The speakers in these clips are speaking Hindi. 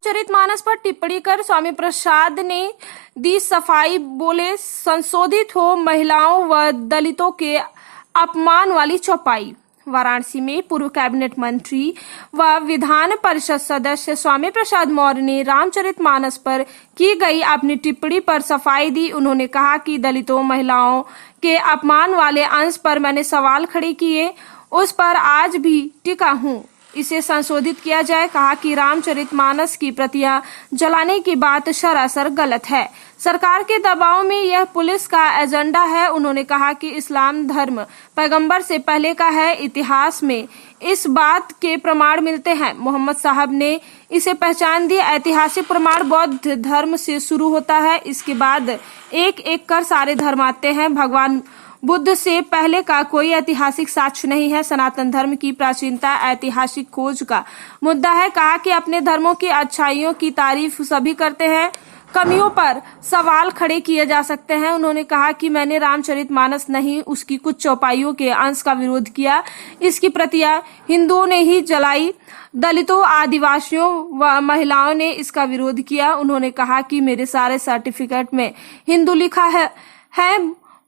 चरितमानस पर टिप्पणी कर स्वामी प्रसाद ने दी सफाई, बोले संशोधित हो महिलाओं व दलितों के अपमान वाली चौपाई। वाराणसी में पूर्व कैबिनेट मंत्री व विधान परिषद सदस्य स्वामी प्रसाद मौर्य ने रामचरितमानस पर की गई अपनी टिप्पणी पर सफाई दी। उन्होंने कहा कि दलितों महिलाओं के अपमान वाले अंश पर मैंने सवाल खड़े किए, उस पर आज भी टिका हूं, इसे संशोधित किया जाए। कहा कि रामचरितमानस की प्रतियां जलाने की बात सरासर गलत है, सरकार के दबाव में यह पुलिस का एजेंडा है। उन्होंने कहा कि इस्लाम धर्म पैगंबर से पहले का है, इतिहास में इस बात के प्रमाण मिलते हैं। मोहम्मद साहब ने इसे पहचान दी। ऐतिहासिक प्रमाण बौद्ध धर्म से शुरू होता है, इसके बाद एक एक कर सारे धर्म आते हैं। भगवान बुद्ध से पहले का कोई ऐतिहासिक साक्ष्य नहीं है। सनातन धर्म की प्राचीनता ऐतिहासिक खोज का मुद्दा है। कहा कि अपने धर्मों की अच्छाइयों की तारीफ सभी करते हैं, कमियों पर सवाल खड़े किए जा सकते हैं। उन्होंने कहा कि मैंने रामचरितमानस नहीं, उसकी कुछ चौपाइयों के अंश का विरोध किया। इसकी प्रतियां हिंदुओं ने ही जलाई, दलितों, आदिवासियों व महिलाओं ने इसका विरोध किया। उन्होंने कहा कि मेरे सारे सर्टिफिकेट में हिंदू लिखा है।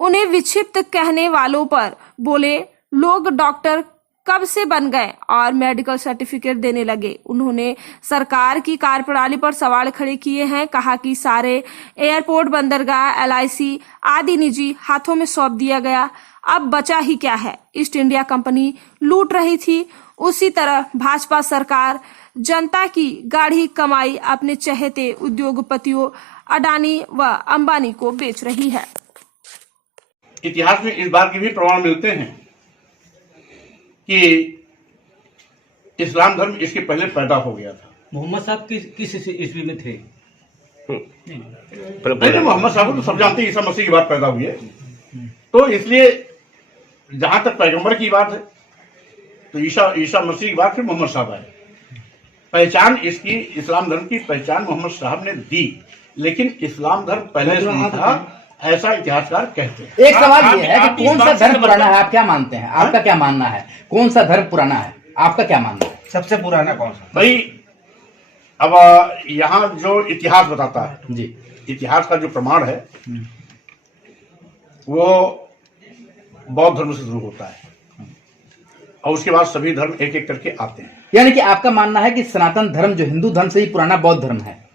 उन्हें विक्षिप्त कहने वालों पर बोले लोग डॉक्टर कब से बन गए और मेडिकल सर्टिफिकेट देने लगे। उन्होंने सरकार की कार्यप्रणाली पर सवाल खड़े किए हैं। कहा कि सारे एयरपोर्ट, बंदरगाह, LIC आदि निजी हाथों में सौंप दिया गया, अब बचा ही क्या है। ईस्ट इंडिया कंपनी लूट रही थी, उसी तरह भाजपा सरकार जनता की गाढ़ी कमाई अपने चहेते उद्योगपतियों अडानी व अंबानी को बेच रही है। इतिहास में इस बात के भी प्रमाण मिलते हैं कि इस्लाम धर्म इसके पहले पैदा हो गया था। मोहम्मद साहब किस ईस्वी में थे? नहीं, मोहम्मद साहब तो सब जानते हैं ईसा मसीह की बात पैदा हुई है, तो इसलिए जहां तक पैगंबर की बात है तो ईसा मसीह की बात फिर मोहम्मद साहब आए। पहचान इसकी इस्लाम धर्म की पहचान मोहम्मद साहब ने दी, लेकिन इस्लाम धर्म पहले से नहीं था, ऐसा इतिहासकार कहते हैं। एक सवाल ये है कि कौन सा धर्म पुराना है, आप क्या मानते हैं? आपका क्या मानना है? कौन सा धर्म पुराना है, आपका क्या मानना है? सबसे पुराना कौन सा? भाई अब यहाँ जो इतिहास बताता है जी, इतिहास का जो प्रमाण है वो बौद्ध धर्म से शुरू होता है और उसके बाद सभी धर्म एक एक करके आते हैं। यानी कि आपका मानना है कि सनातन धर्म जो हिंदू धर्म से ही पुराना बौद्ध धर्म है,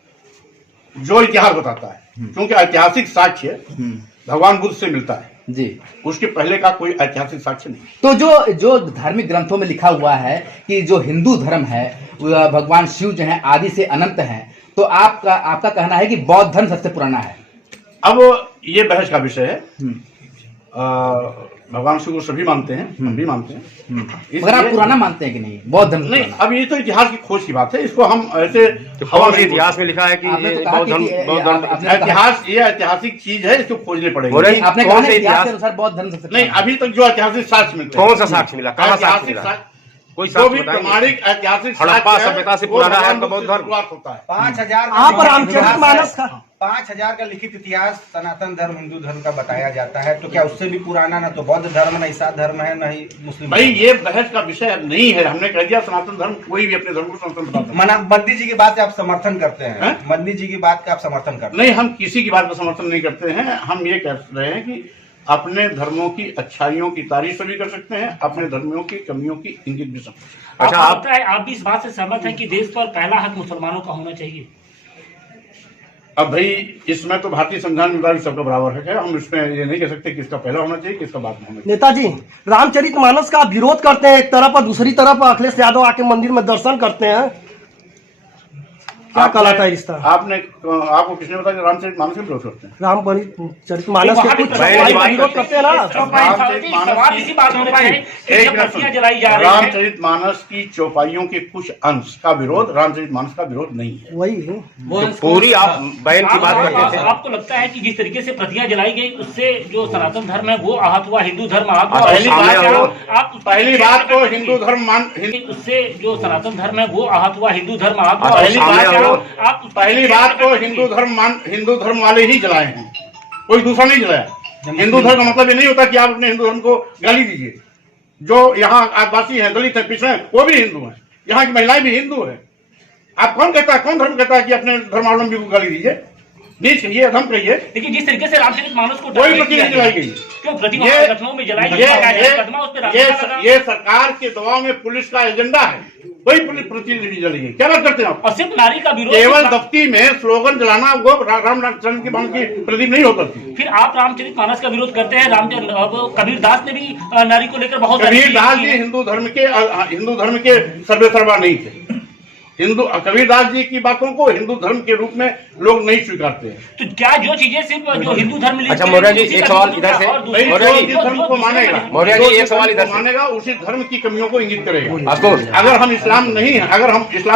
जो इतिहास बताता है, क्योंकि ऐतिहासिक साक्ष्य भगवान बुद्ध से मिलता है जी, उसके पहले का कोई ऐतिहासिक साक्ष्य नहीं। तो जो धार्मिक ग्रंथों में लिखा हुआ है कि जो हिंदू धर्म है भगवान शिव जो है आदि से अनंत हैं, तो आपका कहना है कि बौद्ध धर्म सबसे पुराना है। अब ये बहस का विषय है। भगवान शिव को सभी मानते हैं, हम भी मानते हैं, मगर आप पुराना मानते हैं कि नहीं बौद्ध धर्म? नहीं, अब ये तो इतिहास की खोज की बात है, इसको हम ऐसे इतिहास में लिखा है कि इतिहास ये ऐतिहासिक चीज है, इसको खोजने पड़ेगी। आपने कहा इतिहास के अनुसार बौद्ध धर्म सबसे नहीं, अभी तक जो ऐतिहासिक साक्ष्य मिलते हैं, कौन सा साक्ष्य मिला, कहाँ साक्ष्य मिला? कोई जो भी प्रमाणिक ऐतिहासिक हड़प्पा सभ्यता से पुराना है आपका बौद्ध धर्म होता है। 5000 का लिखित इतिहास सनातन धर्म हिंदू धर्म का बताया जाता है, तो क्या उससे भी पुराना ना तो बौद्ध धर्म, ना ईसा धर्म है, ना ही मुस्लिम? भाई ये बहस का विषय नहीं है, हमने कह दिया सनातन धर्म कोई भी अपने धर्म को सनातन बताता है। मद्दी जी की बात आप समर्थन करते हैं? मद्दी जी की बात का आप समर्थन करते हैं? नहीं, हम किसी की बात का समर्थन नहीं करते हैं। हम ये कह रहे हैं कि अपने धर्मों की अच्छाइयों की तारीफ भी कर सकते हैं, अपने धर्मों की कमियों की इंगित भी सकते हैं। अच्छा, आप भी इस बात से सहमत हैं कि देश पर पहला हक मुसलमानों का होना चाहिए? अब भाई इसमें तो भारतीय संविधान के मुताबिक सबका बराबर है, हम इसमें ये नहीं कह सकते किसका पहला होना चाहिए किसका बाद में होना चाहिए। नेताजी, रामचरितमानस का विरोध करते हैं एक तरफ और दूसरी तरफ अखिलेश यादव आके मंदिर में दर्शन करते हैं, क्या कहलाता है रिश्ता? आपको किसने बताया कि रामचरितमानस के विरोध करते हैं? रामचरितमानस के कुछ चौपाई का विरोध करते हैं ना। सवाल इसी बात होने पे है कि एक जब मिनट बत्तियां जलाई जा रही हैं रामचरितमानस की चौपाइयों के कुछ अंश का विरोध रामचरितमानस का विरोध नहीं है। वही तो पूरी आप बैन की बात करते थे। आपको लगता है कि जिस तरीके से प्रतियां जलाई गई उससे जो सनातन धर्म है वो आहत हुआ, हिंदू धर्म आहत हुआ? पहली बात तो हिंदू धर्म उससे जो सनातन धर्म है वो आहत हुआ, हिंदू धर्म आहत हुआ? पहली बात तो हिंदू धर्म वाले ही जलाए हैं, कोई दूसरा नहीं जलाया। हिंदू धर्म का मतलब ये नहीं होता कि आप अपने हिंदू धर्म को गाली दीजिए। जो यहाँ आदिवासी हैं, दलित हैं, पिछड़े हैं, वो भी हिंदू हैं, यहाँ की महिलाएं भी हिंदू हैं। आप कौन धर्म कहता है कि अपने धर्मावलंबी को गाली दीजिए? नीच कहिए, अधम कहिए। देखिए जिस तरीके से रामचरितमानस को कोई प्रति नहीं जलाई गई, क्यों प्रतिमा लखनऊ में जलाई गई? ये सरकार के दबाव में पुलिस का एजेंडा है, कोई प्रति नहीं जलाई गई। क्या बात करते हैं आप? और सिर्फ नारी का विरोध, केवल दफ्ती में स्लोगन जलाना वो रामचंद्र की बाण की प्रदीप नहीं होता थी। फिर आप रामचरितमानस का विरोध करते हैं। कबीर दास ने भी नारी को लेकर बहुत कबीर दास जी हिंदू धर्म के सर्वे सर्वा नहीं थे। कबीर दास जी की बातों को हिंदू धर्म के रूप में लोग नहीं स्वीकारते हैं। तो क्या जो चीजें सिर्फ जो हिंदू धर्म में अच्छा मौर्य जी एक सवाल इधर से, मौर्य जी धर्म को मानेगा, मौर्य जी एक सवाल इधर से मानेगा, उसी धर्म की कमियों को इंगित करेगा। अफकोर्स अगर हम इस्लाम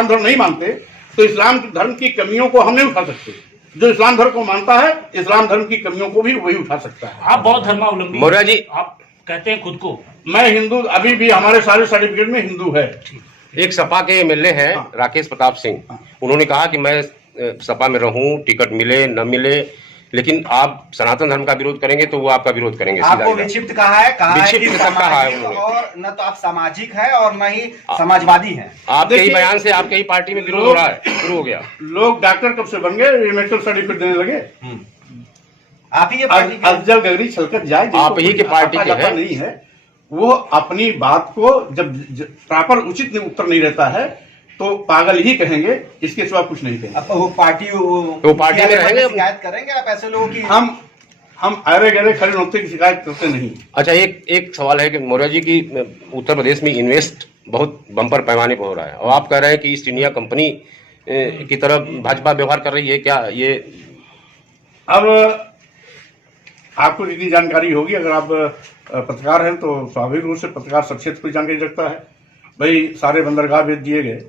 धर्म नहीं मानते तो इस्लाम धर्म की कमियों को हम नहीं उठा सकते। जो इस्लाम धर्म को मानता है, इस्लाम धर्म की कमियों को भी वही उठा सकता है। आप बौद्ध धर्मावलंबी, मौर्य जी आप कहते हैं खुद को। मैं हिंदू, अभी भी हमारे सारे सर्टिफिकेट में हिंदू है। एक सपा के एमएलए हैं राकेश प्रताप सिंह, उन्होंने कहा कि मैं सपा में रहूं, टिकट मिले न मिले, लेकिन आप सनातन धर्म का विरोध करेंगे तो वो आपका विरोध करेंगे। आपको विक्षिप्त कहा है विक्षिप्त कि सब कहा है सामाजिक उन्होंने। और न तो आप सामाजिक है और न ही समाजवादी हैं। आपके ही बयान से आपके ही पार्टी में विरोध हो रहा है, शुरू हो गया। लोग डॉक्टर कब से बन गए, मेडिकल सर्टिफिकेट देने लगे? आप ही के पार्टी के अफजल गगरी छलकत जाए, आप ही के पार्टी के हैं। नहीं है वो अपनी बात को जब प्रॉपर उचित उत्तर नहीं रहता है तो पागल ही कहेंगे, इसके सिवा कुछ नहीं कहेंगे। अब वो पार्टी में रहेंगे। शिकायत करेंगे आप ऐसे लोगों की? हम अरे गहरे खड़े नौकते की शिकायत करते नहीं। अच्छा एक सवाल है कि मौर्य जी की उत्तर प्रदेश में इन्वेस्ट बहुत बम्पर पैमाने पर हो रहा है और आप कह रहे हैं कि ईस्ट इंडिया कंपनी की तरफ भाजपा व्यवहार कर रही है, क्या ये? अब आपको जितनी जानकारी होगी, अगर आप पत्रकार हैं तो स्वाभाविक रूप से पत्रकार सब क्षेत्र को जानकारी रखता है। भाई सारे बंदरगाह भेज दिए गए,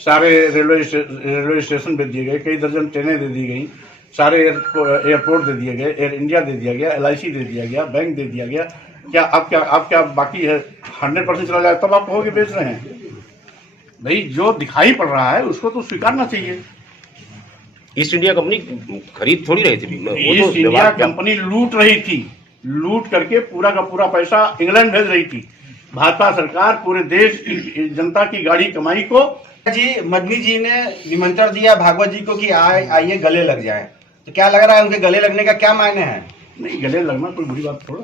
सारे रेलवे स्टेशन भेज दिए गए, कई दर्जन ट्रेनें दे दी गई, सारे एयरपोर्ट दे दिए गए, एयर इंडिया दे दिया गया, LIC दे दिया गया, बैंक दे दिया गया। क्या आप क्या बाकी है? 100% चला जाए तब आप कहोगे बेच रहे हैं। भाई जो दिखाई पड़ रहा है उसको तो स्वीकारना चाहिए। ईस्ट इंडिया कंपनी खरीद थोड़ी रही थी, ईस्ट इंडिया कंपनी लूट रही थी, लूट करके पूरा का पूरा पैसा इंग्लैंड भेज रही थी। भाजपा सरकार पूरे देश की जनता की गाड़ी कमाई को जी मदनी जी ने निमंत्रण दिया भागवत जी को कि आइए गले लग जाए, तो क्या लग रहा है उनके गले लगने का क्या मायने है? नहीं, गले लगना कोई बुरी बात थोड़ा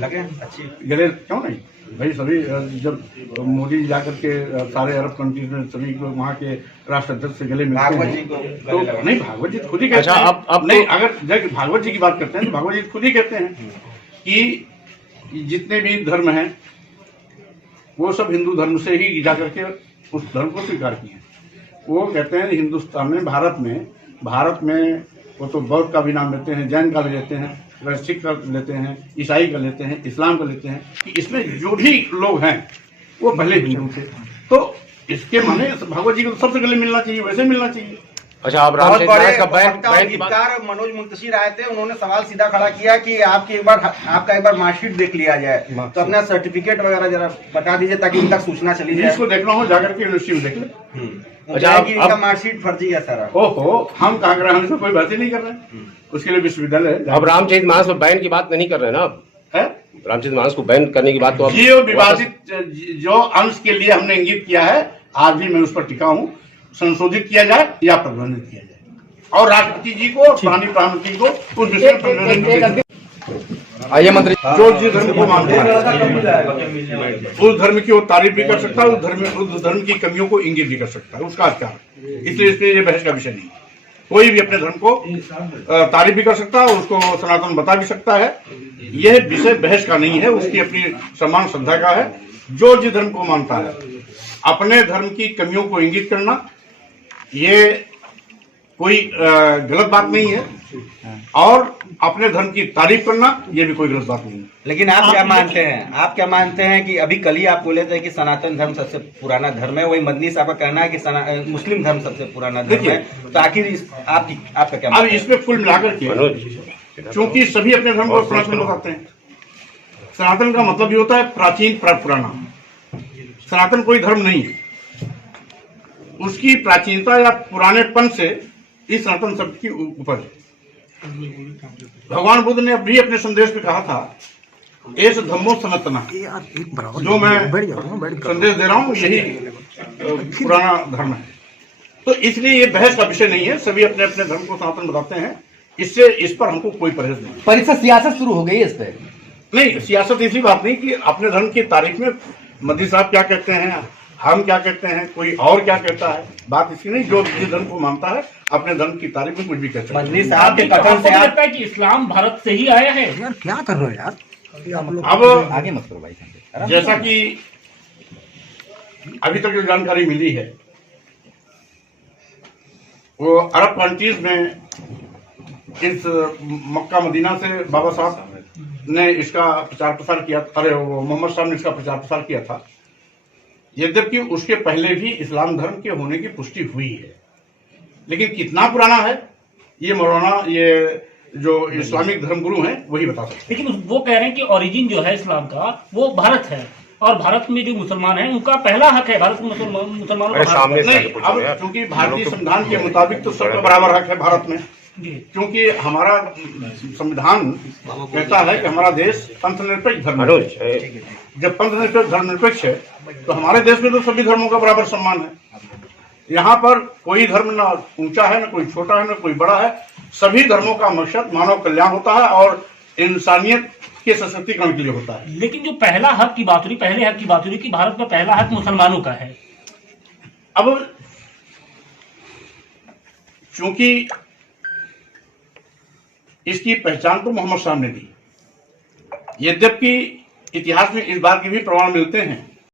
लगे, अच्छी गले क्यों नहीं भाई। सभी जब मोदी जी जाकर के सारे अरब कंट्रीज में सभी को वहाँ के राष्ट्राध्यक्ष से गले मिलते भागवत हैं जी को तो नहीं, भागवत जी खुद ही कहते हैं। अब नहीं, अगर जब भागवत जी की बात करते हैं तो भागवत जी खुद ही कहते हैं कि जितने भी धर्म हैं वो सब हिंदू धर्म से ही जाकर के उस धर्म को स्वीकार किए। वो कहते हैं हिंदुस्तान में, भारत में वो तो बौद्ध का भी नाम लेते हैं, जैन का लेते हैं, सिख का लेते हैं, ईसाई का लेते हैं, इस्लाम का लेते हैं, कि इसमें जो भी लोग हैं वो पहले हिंदू थे। तो इसके माने भागवत जी को सबसे गले मिलना चाहिए, वैसे मिलना चाहिए। अच्छा, आप बहुत बड़े का गीतकार मनोज मुंतशिर आए थे, उन्होंने सवाल सीधा खड़ा किया कि आपका एक बार मार्कशीट देख लिया जाए, तो अपना सर्टिफिकेट वगैरह जरा बता दीजिए ताकि इन तक सूचना चली जाए। इसको देखना हो जाकर के यूनिवर्सिटी में देख ले। अच्छा, इनका मार्कशीट फर्जी है सारा। ओहो, हम कहाँ कर रहे हैं? हम इसमें कोई भर्ती नहीं कर रहे हैं, उसके लिए विश्वविद्यालय है। अब रामचरितमानस पर बैन की बात नहीं कर रहे ना आप? रामचरितमानस को बैन करने की बात तो जो विवादित जो अंश के लिए हमने इंगित किया है, आज भी मैं उस पर टिका हूँ, संशोधित किया जाए या प्रतिबंधित किया जाए और राष्ट्रपति जी को, प्रधानमंत्री को उस विषय पर आइए मंत्री। जो जिस धर्म को मानता है उस धर्म की वो तारीफ भी कर सकता है, उस धर्म की कमियों को इंगित भी कर सकता है, उसका अधिकार। इसलिए ये बहस का विषय नहीं। कोई भी अपने धर्म को तारीफ भी कर सकता है, उसको सनातन बता भी सकता है। यह विषय बहस का नहीं है, उसकी अपनी सम्मान श्रद्धा का है। जो जिस धर्म को मानता है, अपने धर्म की कमियों को इंगित करना ये कोई गलत बात नहीं है, और अपने धर्म की तारीफ करना ये भी कोई गलत बात नहीं है। लेकिन आप क्या मानते हैं, आप क्या मानते हैं कि अभी कल ही आप बोले थे कि सनातन धर्म सबसे पुराना धर्म है, वही मदनी साहब का कहना है कि मुस्लिम धर्म सबसे पुराना धर्म है, तो आखिर आपका क्या अब इसमें कुल मिलाकर के, क्योंकि सभी अपने धर्म को सनातन बताते हैं, सनातन का मतलब ये होता है प्राचीन पुराना। सनातन कोई धर्म नहीं है, उसकी प्राचीनता या पुरानेपन से इस सनातन शब्द की उपज है। भगवान बुद्ध ने भी अपने संदेश में कहा था, एस धम्मो सनातना, जो मैं संदेश दे रहा हूँ यही पुराना धर्म है। तो इसलिए ये बहस का विषय नहीं है, सभी अपने अपने धर्म को सनातन बताते हैं, इससे इस पर हमको कोई परहेज नहीं। पर इससे सियासत शुरू हो गई है इस पे। नहीं, सियासत इसी बात नहीं कि अपने धर्म की तारीफ में मदनी साहब क्या कहते हैं, हम क्या कहते हैं, कोई और क्या कहता है, बात इसकी नहीं। जो जिस धर्म को मानता है अपने धर्म की तारीफ में कुछ भी कहता है। मदनी साहब के कथन से लगता है कि इस्लाम भारत से ही आया है। यार क्या कर रहे हो यार? अब आगे मत करो भाई। जैसा कि अभी तक जो जानकारी मिली है, वो अरब कंट्रीज में इस मक्का मदीना से बाबा साहब ने इसका प्रचार प्रसार किया, अरे वो मोहम्मद साहब ने इसका प्रचार प्रसार किया था। यद्यपि उसके पहले भी इस्लाम धर्म के होने की पुष्टि हुई है, लेकिन कितना पुराना है ये मौलाना, ये जो इस्लामिक धर्मगुरु हैं वही बता सकते। लेकिन वो कह रहे हैं कि ओरिजिन जो है इस्लाम का वो भारत है, और भारत में जो मुसलमान हैं उनका पहला हक है भारत के मुसलमानों का। सामने से नहीं, अब क्योंकि भारतीय संविधान के मुताबिक तो सबका बराबर हक है भारत में, क्योंकि हमारा संविधान कहता है कि हमारा देश पंथनिरपेक्ष धर्म है। जब पंथनिरपेक्ष धर्मनिरपेक्ष है तो हमारे देश में तो सभी धर्मों का बराबर सम्मान है। यहाँ पर कोई धर्म ना ऊंचा है, ना कोई छोटा है, ना कोई बड़ा है। सभी धर्मों का मकसद मानव कल्याण होता है और इंसानियत के सशक्तिकरण के लिए होता है। लेकिन जो पहला हक की बात हो रही, पहले हक की बात हो रही कि भारत में पहला हक मुसलमानों का है। अब चूंकि इसकी पहचान तो मोहम्मद साहब ने दी, यद्यपि इतिहास में इस बात के भी प्रमाण मिलते हैं